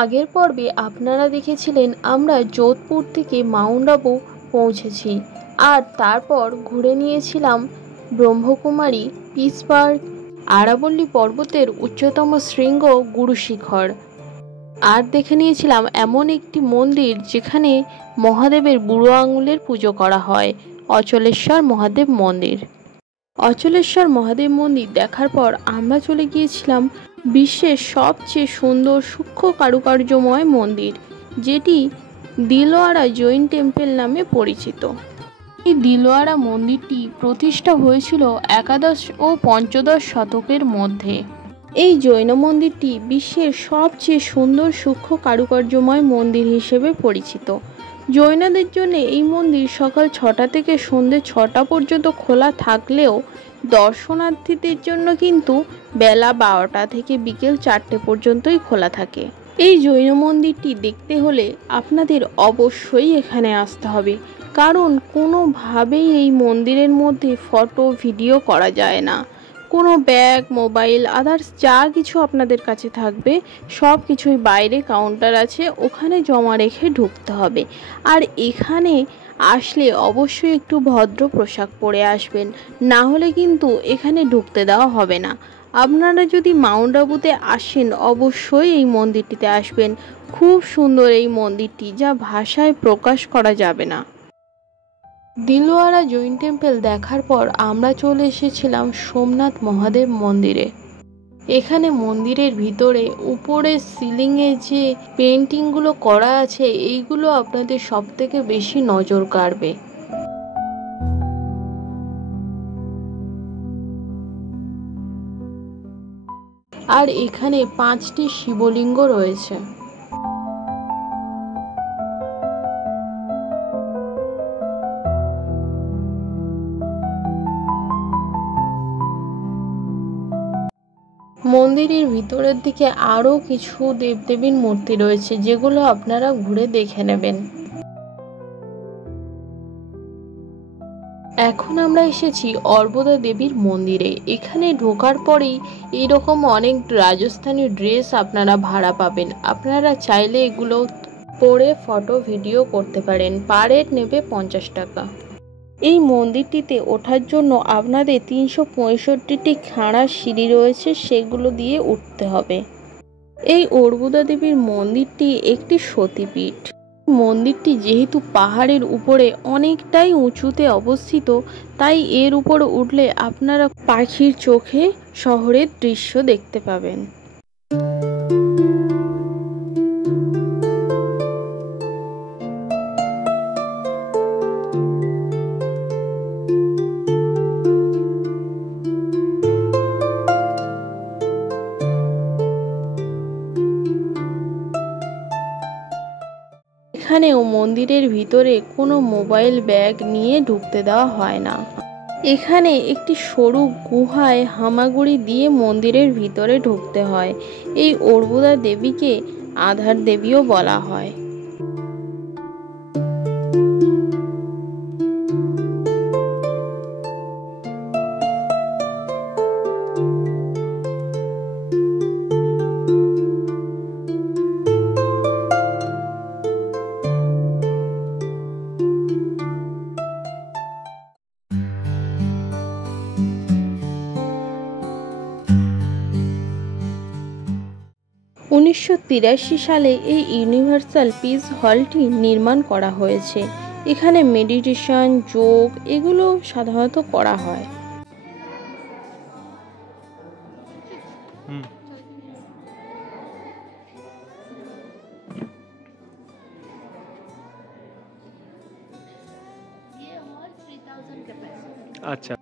আগের পর্বে আপনারা দেখেছিলেন আমরা যোধপুর থেকে মাউন্ট আবু পৌঁছেছি আর তারপর ঘুরে নিয়েছিলাম ব্রহ্মকুমারী, পিস পার্ক, আরাবল্লী পর্বতের উচ্চতম শৃঙ্গ গুরু শিখর। আর দেখে নিয়েছিলাম এমন একটি মন্দির যেখানে মহাদেবের বুড়ো আঙুলের পুজো করা হয়, অচলেশ্বর মহাদেব মন্দির। অচলেশ্বর মহাদেব মন্দির দেখার পর আমরা চলে গিয়েছিলাম বিশ্বের সবচেয়ে সুন্দর সূক্ষ্ম কারুকার্যময় মন্দির, যেটি দিলওয়ারা জৈন টেম্পল নামে পরিচিত। এই দিলওয়ারা মন্দিরটি প্রতিষ্ঠা হয়েছিল একাদশ ও পঞ্চদশ শতকের মধ্যে। এই জৈন মন্দিরটি বিশ্বের সবচেয়ে সুন্দর সূক্ষ্ম কারুকার্যময় মন্দির হিসেবে পরিচিত। জৈনদের জন্য এই মন্দির সকাল 6টা থেকে সন্ধ্যে 6টা পর্যন্ত খোলা থাকলেও দর্শনার্থীদের জন্য কিন্তু বেলা 12টা থেকে বিকেল 4টে পর্যন্তই খোলা থাকে। এই জৈন মন্দিরটি দেখতে হলে আপনাদের অবশ্যই এখানে আসতে হবে, কারণ কোনোভাবেই এই মন্দিরের মধ্যে ফটো ভিডিও করা যায় না। কোনো ব্যাগ, মোবাইল, আদার্স যা কিছু আপনাদের কাছে থাকবে সব কিছুই বাইরে কাউন্টার আছে, ওখানে জমা রেখে ঢুকতে হবে। আর এখানে আসলে অবশ্যই একটু ভদ্র পোশাক পরে আসবেন, না হলে কিন্তু এখানে ঢুকতে দেওয়া হবে না। আপনারা যদি মাউন্ট আবুতে আসেন অবশ্যই এই মন্দিরটিতে আসবেন। খুব সুন্দর এই মন্দিরটি, যা ভাষায় প্রকাশ করা যাবে না। দিলওয়ারা জৈন টেম্পল দেখার পর আমরা চলে এসেছিলাম সোমনাথ মহাদেব মন্দিরে। এখানে মন্দিরের ভিতরে উপরে সিলিংয়ে যে পেন্টিংগুলো করা আছে এইগুলো আপনাদের সব থেকে বেশি নজর কাড়বে। আর এখানে 5টি শিবলিঙ্গ রয়েছে। মন্দিরের ভিতরের দিকে আরও কিছু দেবদেবীর মূর্তি রয়েছে, যেগুলো আপনারা ঘুরে দেখে নেবেন। এখন আমরা এসেছি অর্বদা দেবীর মন্দিরে। এখানে ঢোকার পরেই এইরকম অনেক রাজস্থানী ড্রেস আপনারা ভাড়া পাবেন। আপনারা চাইলে এগুলো পরে ফটো ভিডিও করতে পারেন। পার হেড নেবে 50 টাকা। এই মন্দিরটিতে ওঠার জন্য আপনাদের 365টি খাঁড়ার সিঁড়ি রয়েছে, সেগুলো দিয়ে উঠতে হবে। এই অর্বুদা দেবীর মন্দিরটি একটি সতীপীঠ। মন্দিরটি যেহেতু পাহাড়ের উপরে অনেকটাই উঁচুতে অবস্থিত, তাই এর উপর উঠলে আপনারা পাখির চোখে শহরের দৃশ্য দেখতে পাবেন। এখানেও মন্দিরের ভিতরে কোনো মোবাইল ব্যাগ নিয়ে ঢুকতে দেওয়া হয় না। এখানে একটি সরু গুহায় হামাগুড়ি দিয়ে মন্দিরের ভিতরে ঢুকতে হয়। এই অর্বুদা দেবীকে আধার দেবীও বলা হয়। (1983 সালে এই ইউনিভার্সাল পিস হলটি নির্মাণ করা হয়েছে। এখানে মেডিটেশন, যোগ এগুলো সাধারণত করা হয়। আচ্ছা,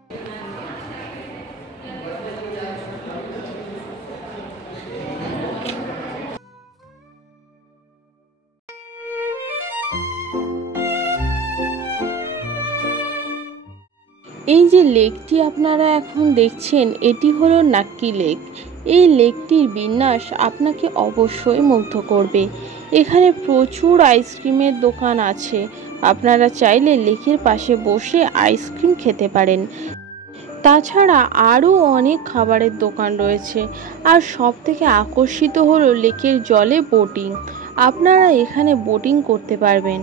এই যে লেকটি আপনারা এখন দেখছেন এটি হলো নাক্কি লেক। এই লেকটির বিন্যাস আপনাকে অবশ্যই মুগ্ধ করবে। এখানে প্রচুর আইসক্রিমের দোকান আছে। আপনারা চাইলে লেকের পাশে বসে আইসক্রিম খেতে পারেন। তাছাড়া আরও অনেক খাবারের দোকান রয়েছে। আর সবথেকে আকর্ষিত হলো লেকের জলে বোটিং। আপনারা এখানে বোটিং করতে পারবেন।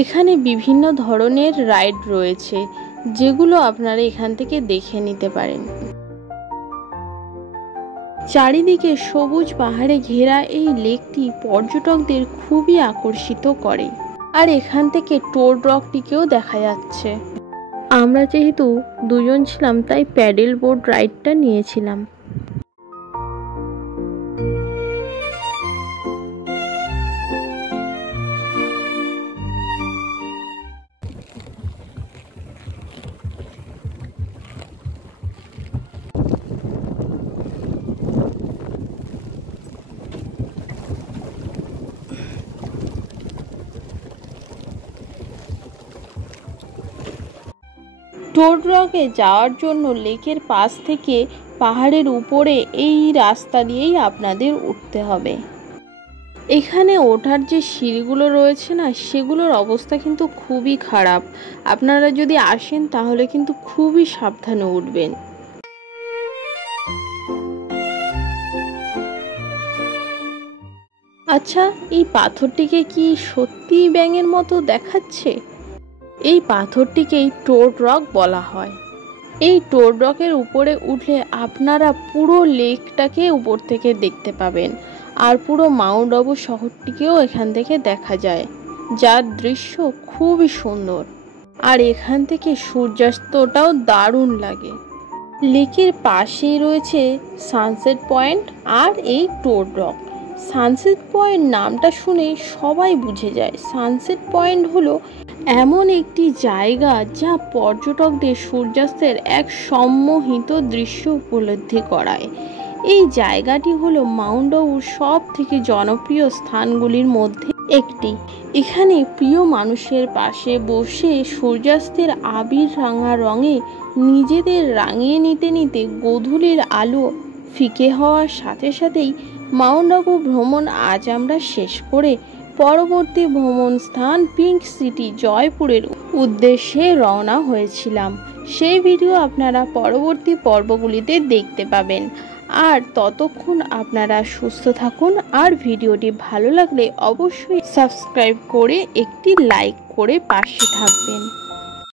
এখানে বিভিন্ন ধরনের রাইড রয়েছে, যেগুলো আপনারা এখান থেকে দেখে নিতে পারেন। চারিদিকে সবুজ পাহাড়ে ঘেরা এই লেকটি পর্যটকদের খুবই আকর্ষিত করে। আর এখান থেকে টোড রকটিকেও দেখা যাচ্ছে। আমরা যেহেতু দুজন ছিলাম, তাই প্যাডেল বোট রাইডটা নিয়েছিলাম। টোড রকে যাওয়ার জন্য লেকের পাশ থেকে পাহাড়ের উপরে এই রাস্তা দিয়েই আপনাদের উঠতে হবে। এখানে ওঠার যে সিঁড়িগুলো রয়েছে না, সেগুলোর অবস্থা কিন্তু খুবই খারাপ। আপনারা যদি আসেন তাহলে কিন্তু খুবই সাবধানে উঠবেন। আচ্ছা, এই পাথরটিকে কি সত্যিই ব্যাঙের মতো দেখাচ্ছে? এই পাথরটিকেই টোড রক বলা হয়। এই টোড রকের উপরে উঠলে আপনারা পুরো লেকটাকে উপর থেকে দেখতে পাবেন। আর পুরো মাউন্ট আবু শহরটিকেও এখান থেকে দেখা যায়, যার দৃশ্য খুবই সুন্দর। আর এখান থেকে সূর্যাস্তটাও দারুণ লাগে। লেকের পাশেই রয়েছে সানসেট পয়েন্ট আর এই টোড রক। সানসেট পয়েন্ট নামটা শুনে সবাই বুঝে যায়, সানসেট পয়েন্ট হলো এমন একটি জায়গা যা পর্যটকদের সূর্যাস্তের এক সম্মোহিত দৃশ্য উপলব্ধি করায়। এই জায়গাটি হলো মাউন্ট আবুর সব থেকে জনপ্রিয় স্থানগুলির মধ্যে একটি। এখানে প্রিয় মানুষের পাশে বসে সূর্যাস্তের আবির রাঙা রঙে নিজেদের রাঙিয়ে নিতে নিতে গোধূলির আলো ফিকে হওয়ার সাথে সাথেই মাউন্ট আবু ভ্রমণ আজ আমরা শেষ করে পরবর্তী ভ্রমণ স্থান পিঙ্ক সিটি জয়পুরের উদ্দেশ্যে রওনা হয়েছিলাম। সেই ভিডিও আপনারা পরবর্তী পর্বগুলিতে দেখতে পাবেন। আর ততক্ষণ আপনারা সুস্থ থাকুন। আর ভিডিওটি ভালো লাগলে অবশ্যই সাবস্ক্রাইব করে একটি লাইক করে পাশে থাকবেন।